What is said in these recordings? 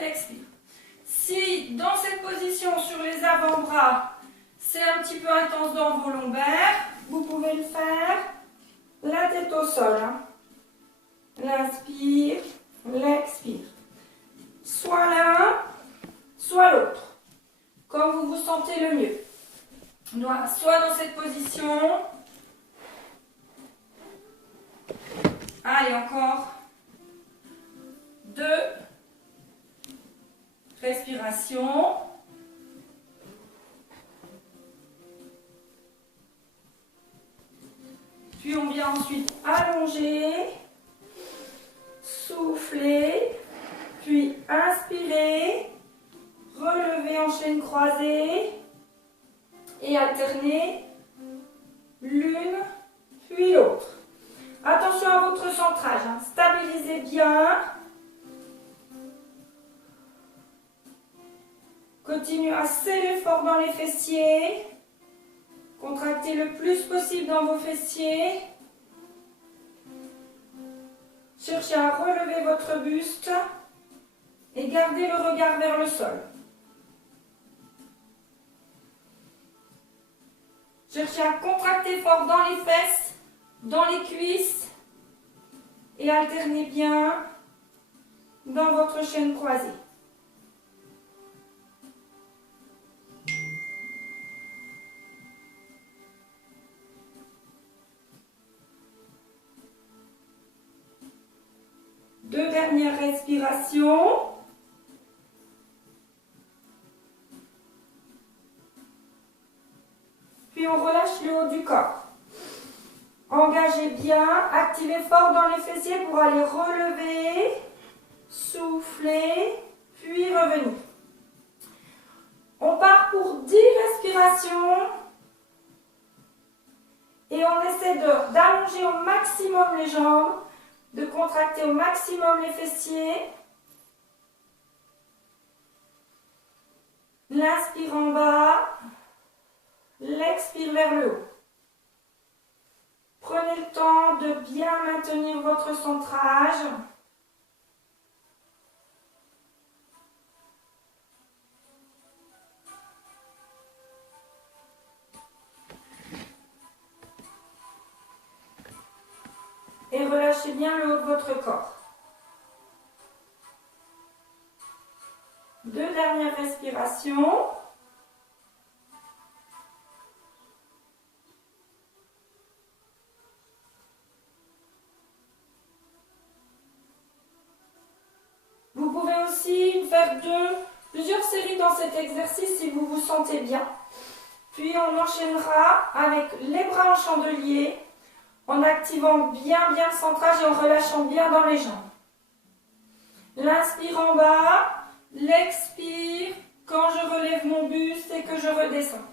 et l'expire. Si dans cette position sur les avant-bras, c'est un petit peu intense dans vos lombaires, vous pouvez le faire la tête au sol. Hein. L'inspire, l'expire. Soit l'un, soit l'autre, comme vous vous sentez le mieux. Soit dans cette position. Allez, encore 2 respirations. Puis on vient ensuite allonger, souffler, puis inspirer, relever en chaîne croisée et alterner l'une puis l'autre. Attention à votre centrage, hein. Stabilisez bien. Continuez à serrer fort dans les fessiers. Contractez le plus possible dans vos fessiers. Cherchez à relever votre buste et gardez le regard vers le sol. Cherchez à contracter fort dans les fesses, dans les cuisses et alternez bien dans votre chaîne croisée. Deux dernières respirations. Puis on relâche le haut du corps. Engagez bien, activez fort dans les fessiers pour aller relever, souffler, puis revenir. On part pour 10 respirations et on essaie d'allonger au maximum les jambes, de contracter au maximum les fessiers. L'inspire en bas, l'expire vers le haut. Prenez le temps de bien maintenir votre centrage. Et relâchez bien le haut de votre corps. Deux dernières respirations. Vous pouvez aussi faire plusieurs séries dans cet exercice si vous vous sentez bien. Puis on enchaînera avec les bras en chandelier, en activant bien le centrage et en relâchant bien dans les jambes. L'inspire en bas, l'expire quand je relève mon buste et que je redescends.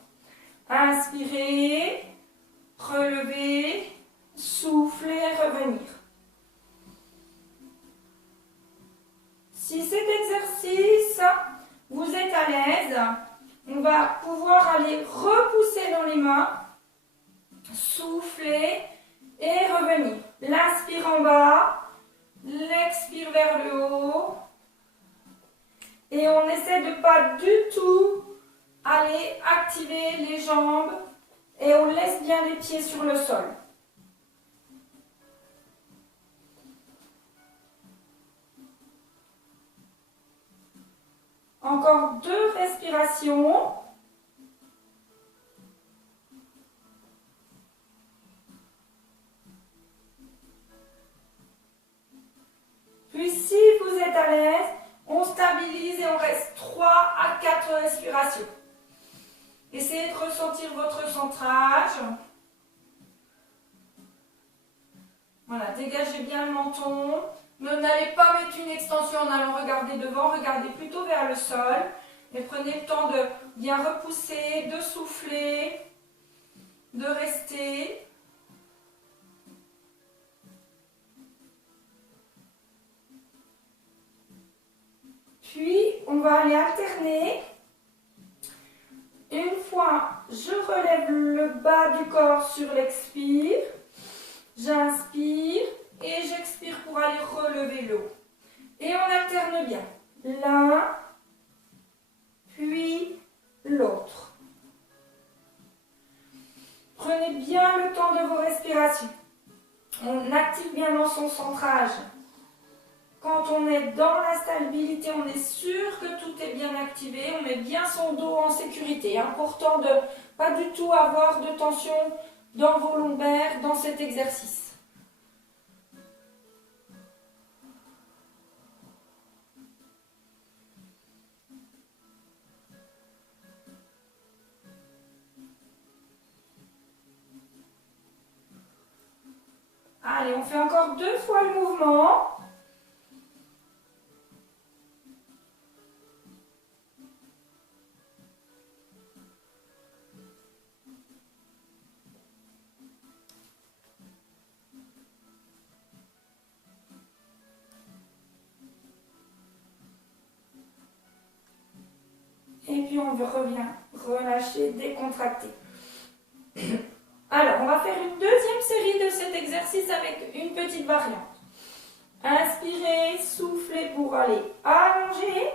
Inspirez, relevez, soufflez, revenir. Si cet exercice, vous êtes à l'aise, on va pouvoir aller repousser dans les mains, souffler et revenir. L'inspire en bas, l'expire vers le haut. Et on essaie de ne pas du tout aller activer les jambes et on laisse bien les pieds sur le sol. Encore 2 respirations. Puis si vous êtes à l'aise, on stabilise et on reste 3 à 4 respirations. Essayez de ressentir votre centrage. Voilà, dégagez bien le menton. N'allez pas mettre une extension en allant regarder devant, regardez plutôt vers le sol. Et prenez le temps de bien repousser, de souffler, de rester. Puis, on va aller alterner. Une fois, je relève le bas du corps sur l'expire. J'inspire et j'expire pour aller relever le haut. Et on alterne bien. l'un, puis l'autre. Prenez bien le temps de vos respirations. On active bien dans son centrage. Quand on est dans la stabilité, on est sûr que tout est bien activé. On met bien son dos en sécurité. Important de pas du tout avoir de tension dans vos lombaires dans cet exercice. Allez, on fait encore 2 fois le mouvement. Et puis on revient, relâcher, décontracter. Alors, on va faire une deuxième série de cet exercice avec une petite variante. Inspirez, soufflez pour aller allonger.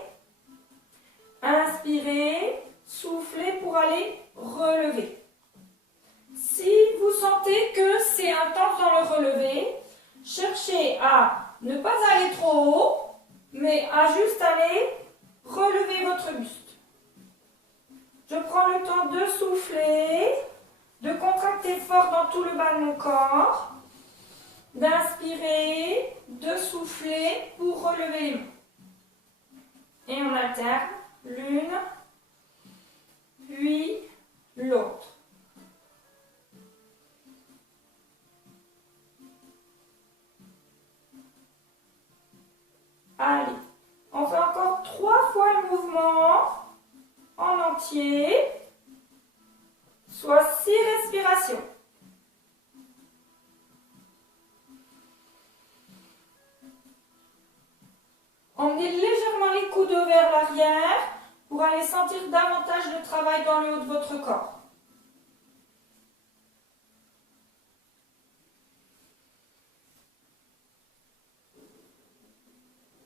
Inspirez, soufflez pour aller relever. Si vous sentez que c'est intense dans le relevé, cherchez à ne pas aller trop haut, mais à juste aller relever votre buste. Je prends le temps de souffler, de contracter fort dans tout le bas de mon corps, d'inspirer, de souffler pour relever les mains. Et on alterne l'une, puis l'autre. Allez, on fait encore 3 fois le mouvement en entier, soit 6 respirations. Emmenez légèrement les coudes vers l'arrière pour aller sentir davantage de travail dans le haut de votre corps.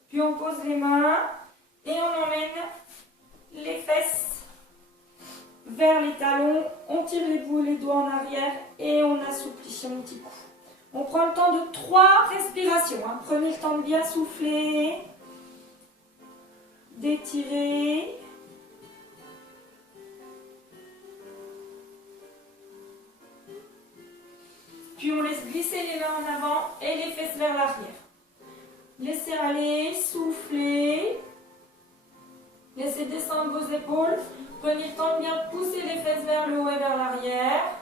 Puis on pose les mains et on emmène les fesses vers les talons. On tire les bouts et les doigts en arrière et on assouplit son petit cou. On prend le temps de 3 respirations. Prenez le temps de bien souffler, d'étirer. Puis on laisse glisser les mains en avant et les fesses vers l'arrière. Laissez aller, soufflez. Laissez descendre vos épaules. Prenez le temps de bien pousser les fesses vers le haut et vers l'arrière.